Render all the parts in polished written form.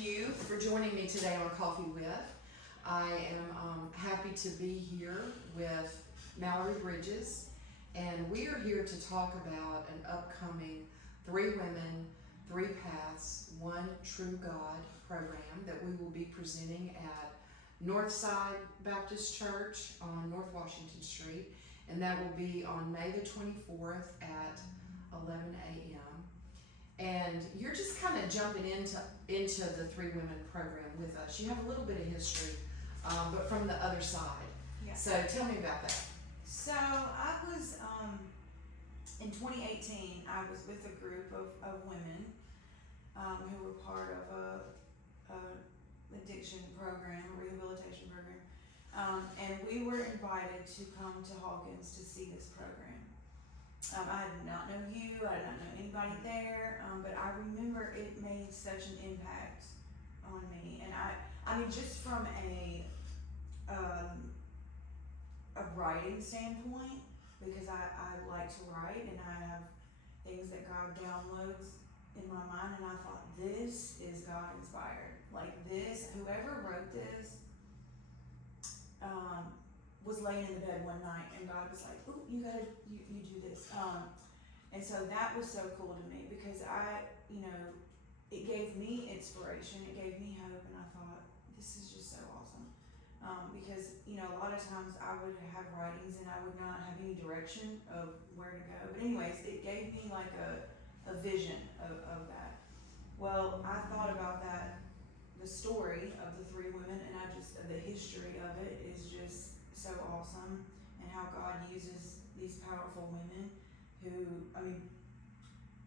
you for joining me today on Coffee With. I am happy to be here with Mallory Bridges, and we are here to talk about an upcoming 3 Women, 3 Paths, One True God program that we will be presenting at Northside Baptist Church on North Washington Street, and that will be on May the 24th at 11 a.m. And you're just kind of jumping into the 3 Women program with us. You have a little bit of history, but from the other side. Yeah. So tell me about that. So I was, in 2018, I was with a group of women who were part of a addiction program, a rehabilitation program. And we were invited to come to Hawkins to see this program. I did not know you, I did not know anybody there, but I remember it made such an impact on me. And I mean, just from a writing standpoint, because I like to write and I have things that God downloads in my mind, and I thought, this is God inspired. Like this, whoever wrote this, was laying in the bed one night and God was like, "Oh, you do this." And so that was so cool to me because it gave me inspiration, it gave me hope, and I thought, this is just so awesome. Because, a lot of times I would have writings and I would not have any direction of where to go. But anyways, it gave me like a vision of that. Well, I thought about that, the story of the 3 women, and the history of it is just so awesome, and how God uses these powerful women who,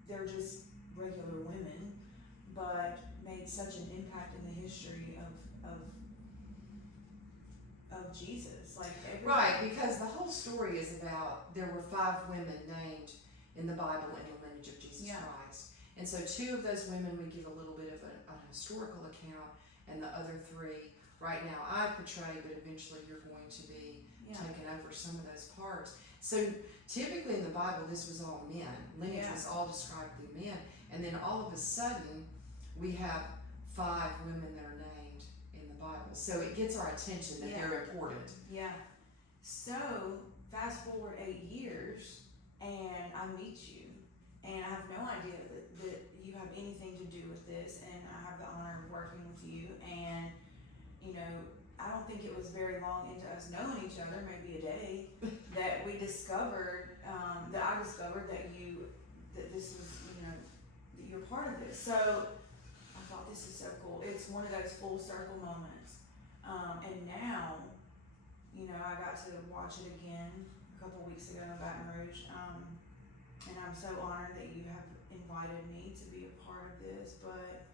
they're just regular women, but made such an impact in the history of Jesus. Right, because the whole story is about, there were 5 women named in the Bible in the lineage of Jesus Christ. And so 2 of those women we give a little bit of a historical account, and the other 3 right now I portray, but eventually you're going to be taking over some of those parts. So typically in the Bible, this was all men. Lineage was all described through men. And then all of a sudden, we have 5 women that are named in the Bible. So it gets our attention that they're important. Yeah. So fast forward 8 years, and I meet you, and I have no idea that you have anything to do with this, and I have the honor of working with you. And I don't think it was very long into us knowing each other, maybe a day, that we discovered, that I discovered that this was, that you're part of this. So I thought, this is so cool. It's one of those full circle moments. And now, I got to watch it again a couple weeks ago in Baton Rouge. And I'm so honored that you have invited me to be a part of this. But,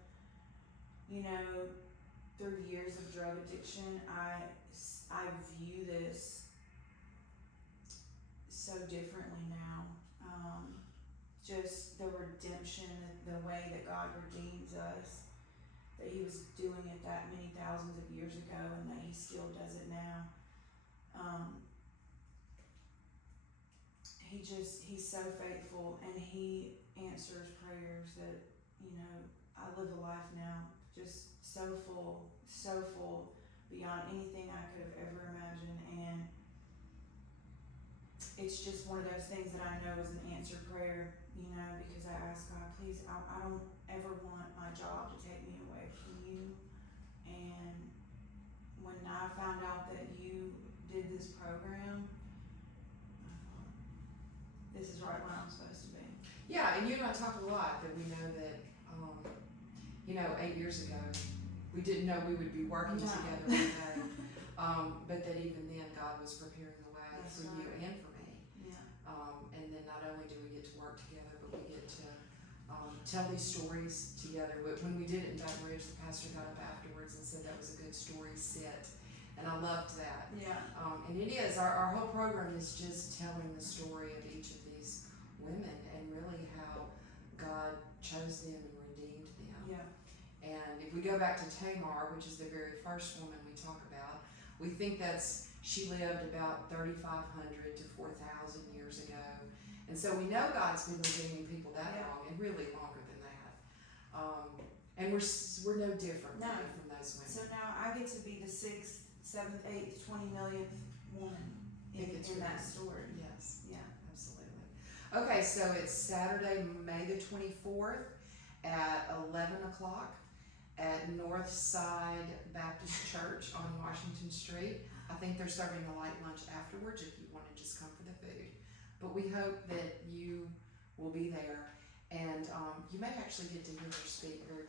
through years of drug addiction, I view this so differently now. Just the redemption, the way that God redeems us, that He was doing it that many thousands of years ago, and that He still does it now. He's so faithful, and He answers prayers that, I live a life now just so full beyond anything I could have ever imagined. And it's just one of those things that I know is an answered prayer, because I ask God, please, I don't ever want my job to take me away from you. And when I found out that you did this program, I thought, this is right where I'm supposed to be. Yeah, and you and I talk a lot that we know that, 8 years ago, we didn't know we would be working together one day, but that even then God was preparing the way for you and for me. Yeah. And then not only do we get to work together, but we get to tell these stories together. But when we did it in Baton Rouge, the pastor got up afterwards and said that was a good story, sit. And I loved that. Yeah. And it is, our whole program is just telling the story of each of these women and really how God chose them and redeemed them. Yeah. And if we go back to Tamar, which is the very first woman we talk about, we think she lived about 3,500 to 4,000 years ago. And so we know God's been redeeming people that long, and really longer than that. And And we're no different No. really from those So women. now I get to be the 6th, 7th, 8th, 20 millionth woman in It's that really- story. Yes, Yeah. absolutely. Okay, so it's Saturday, May the 24th at 11 o'clock at Northside Baptist Church on Washington Street. I think they're serving a light lunch afterwards if you want to just come for the food. But we hope that you will be there, and you may actually get to hear her speak very